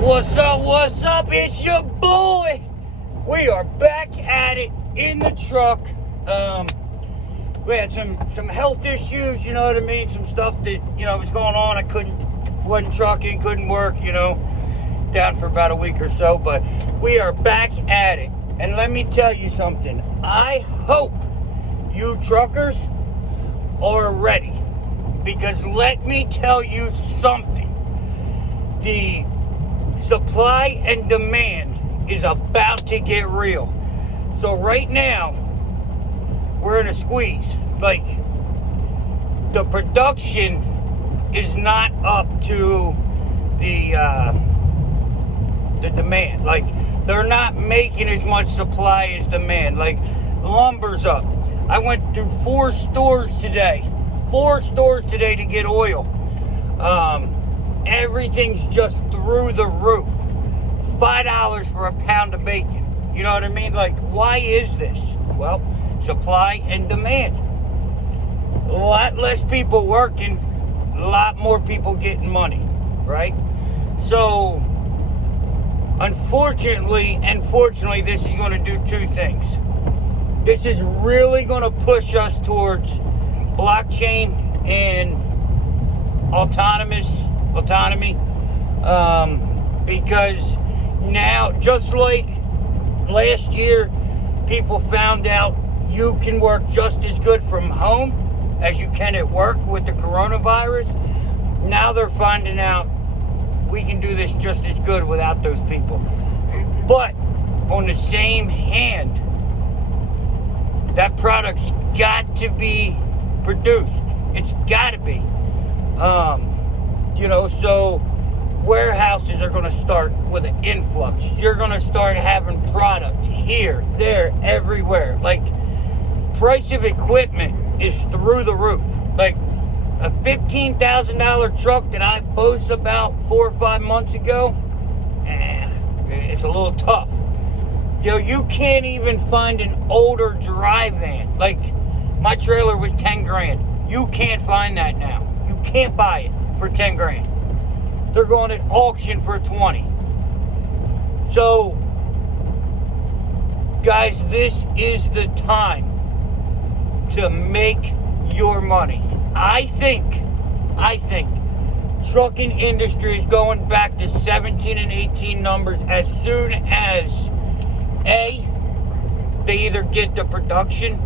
What's up, what's up? It's your boy. We are back at it in the truck. We had some health issues, you know what I mean? Some stuff that, was going on. I wasn't trucking, couldn't work, down for about a week or so, but we are back at it. And let me tell you something. I hope you truckers are ready, because let me tell you something. The supply and demand is about to get real. So right now, we're in a squeeze. Like, the production is not up to the demand. Like, they're not making as much supply as demand. Like, lumber's up. I went through 4 stores today. 4 stores today to get oil. Everything's just through the roof. $5 for a pound of bacon. You know what I mean? Like, why is this? Well, supply and demand. A lot less people working, a lot more people getting money, right? So, unfortunately and fortunately, this is going to do 2 things. This is really going to push us towards blockchain and autonomy, because now, just like last year, people found out you can work just as good from home as you can at work with the coronavirus. Now they're finding out we can do this just as good without those people. But on the same hand, that product's got to be produced. It's got to be. So warehouses are going to start with an influx. You're going to start having product here, there, everywhere. Like, price of equipment is through the roof. Like, a $15,000 truck that I boast about 4 or 5 months ago, it's a little tough. You can't even find an older dry van. Like, my trailer was 10 grand. You can't find that now. You can't buy it for 10 grand. They're going at auction for 20. So, guys, this is the time to make your money. I think trucking industry is going back to 17 and 18 numbers as soon as they either get the production,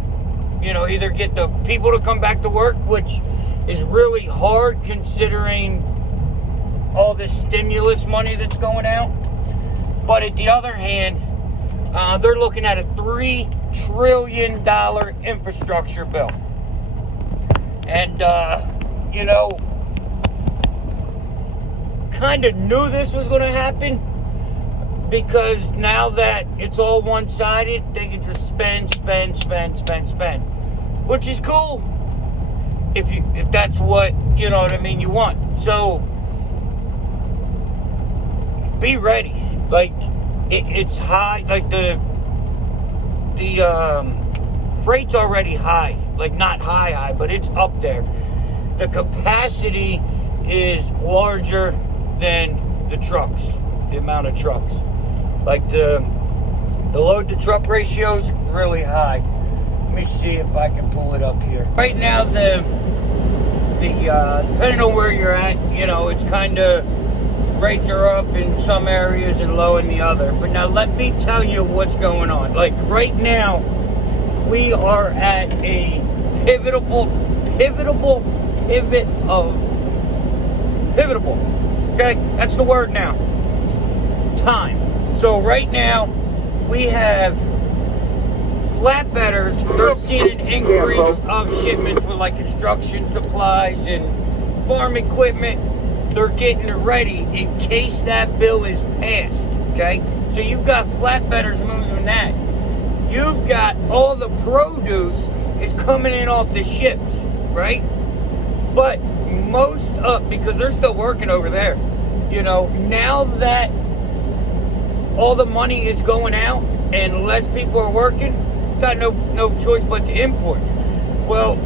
either get the people to come back to work, which is really hard considering all this stimulus money that's going out. But at the other hand, they're looking at a $3 trillion infrastructure bill. And, kind of knew this was going to happen, because now that it's all one-sided, they can just spend, which is cool if that's what, you want. So, be ready. Like, it's high. Like, the freight's already high. Like, not high, but it's up there. The capacity is larger than the trucks, the amount of trucks. Like, the load to truck ratio is really high. Let me see if I can pull it up here. Right now, the depending on where you're at, it's kind of, rates are up in some areas and low in the other. But now let me tell you what's going on. Like, right now, we are at a pivotable. Okay, that's the word now. Time. So right now, we have flatbedders. They're seeing an increase of shipments with, like, construction supplies and farm equipment. They're getting ready in case that bill is passed. Okay, so you've got flatbedders moving that. You've got all the produce is coming in off the ships, right? But most of, because they're still working over there, now that all the money is going out and less people are working, got no choice but to import. Well,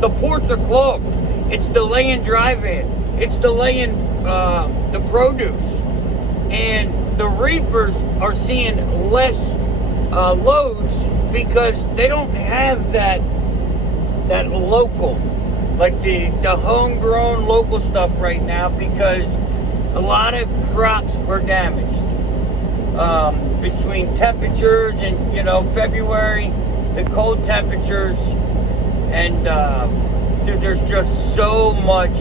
the ports are clogged. It's delaying dry van. It's delaying the produce. and the reefers are seeing less loads because they don't have that local, like the homegrown local stuff right now, because a lot of crops were damaged between temperatures and, you know, February, the cold temperatures, and dude, there's just so much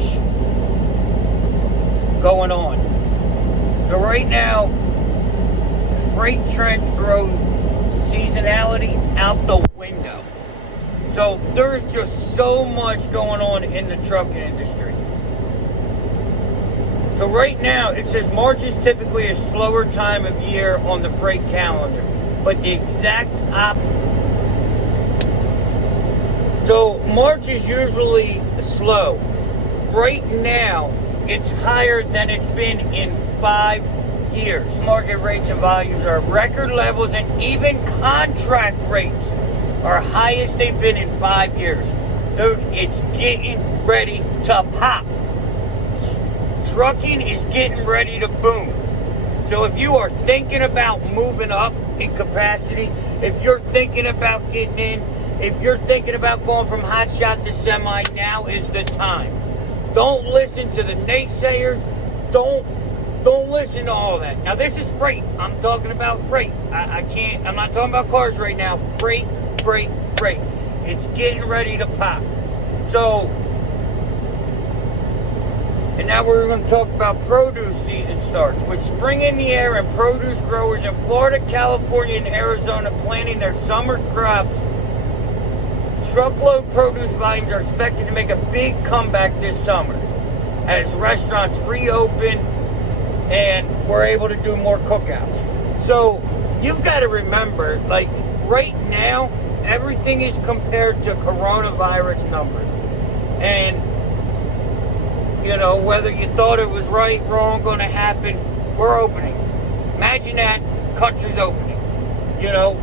going on. So right now, freight trends throw seasonality out the window. So there's just so much going on in the trucking industry. So right now, it says March is typically a slower time of year on the freight calendar, but the exact opposite. So March is usually slow. Right now, it's higher than it's been in 5 years. Market rates and volumes are at record levels, and even contract rates are highest they've been in 5 years. Dude, it's getting ready to pop. Trucking is getting ready to boom. So if you are thinking about moving up in capacity, if you're thinking about getting in, if you're thinking about going from hotshot to semi, now is the time. Don't listen to the naysayers. Don't listen to all that. Now this is freight. I'm talking about freight. I'm not talking about cars right now. Freight. It's getting ready to pop. So, and now we're going to talk about produce season starts. With spring in the air and produce growers in Florida, California, and Arizona planting their summer crops, truckload produce volumes are expected to make a big comeback this summer as restaurants reopen and we're able to do more cookouts. So you've got to remember, like right now, everything is compared to coronavirus numbers. And, you know, whether you thought it was right, wrong, going to happen, we're opening. Imagine that, country's opening. You know,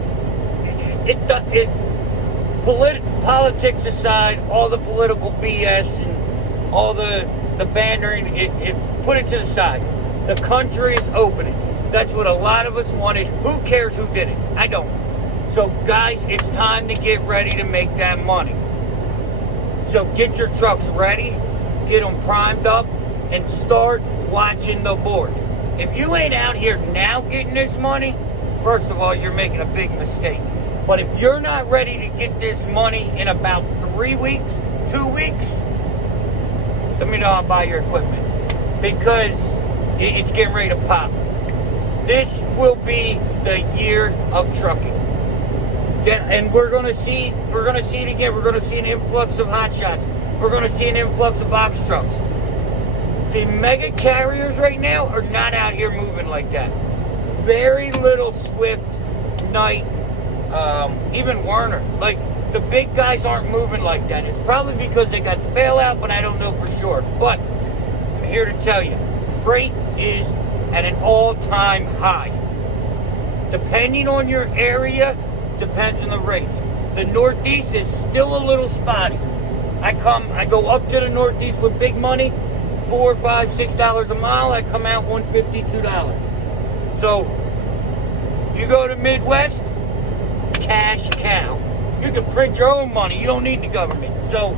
politics aside, all the political BS and all the pandering, put it to the side. The country is opening. That's what a lot of us wanted. Who cares who did it? I don't. So guys, it's time to get ready to make that money. So get your trucks ready, get them primed up, and start watching the board. If you ain't out here now getting this money, first of all, you're making a big mistake. But if you're not ready to get this money in about 3 weeks, 2 weeks, let me know, I'll buy your equipment. Because it's getting ready to pop. This will be the year of trucking. Yeah, and we're gonna see it again. We're gonna see an influx of hotshots. We're gonna see an influx of box trucks. The mega carriers right now are not out here moving like that. Very little Swift, Knight, even Werner. Like, the big guys aren't moving like that. It's probably because they got the bailout, but I don't know for sure. But I'm here to tell you, freight is at an all-time high. Depending on your area, depends on the rates. The Northeast is still a little spotty. I go up to the Northeast with big money, $4, $5, $6 a mile. I come out $150, $2. So you go to Midwest, cash cow. You can print your own money. You don't need the government. So,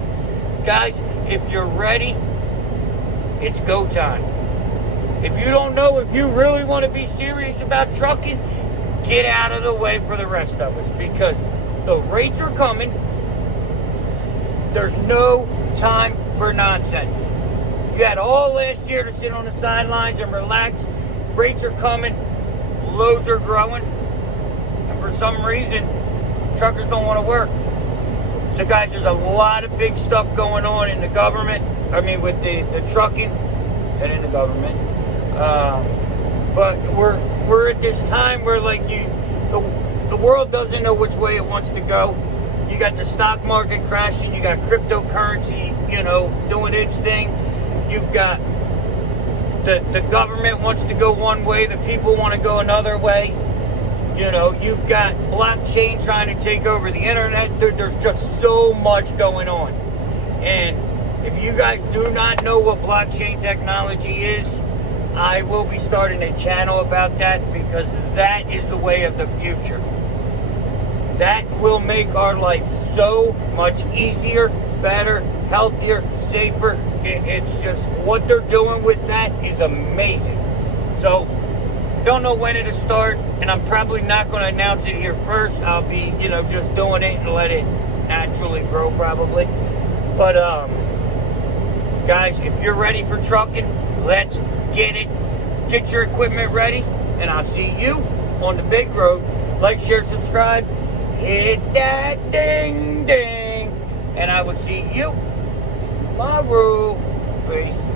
guys, if you're ready, it's go time. If you don't know if you really want to be serious about trucking, get out of the way for the rest of us, because the rates are coming. There's no time for nonsense. You had all last year to sit on the sidelines and relax. Rates are coming. Loads are growing. And for some reason, truckers don't want to work. So guys, there's a lot of big stuff going on in the government. I mean, with the trucking and in the government. But we're at this time where, like, the world doesn't know which way it wants to go. You got the stock market crashing. You got cryptocurrency, doing its thing. You've got the government wants to go one way. The people want to go another way. You've got blockchain trying to take over the internet. There's just so much going on. And if you guys do not know what blockchain technology is, I will be starting a channel about that because that is the way of the future. That will make our life so much easier, better, healthier, safer. It's just what they're doing with that is amazing. So, don't know when it'll start, and I'm probably not going to announce it here first. I'll be, just doing it and let it naturally grow probably. But, guys, if you're ready for trucking, let's get it. Get your equipment ready, and I'll see you on the big road. Like, share, subscribe. Hit that ding ding. And I will see you tomorrow. Peace.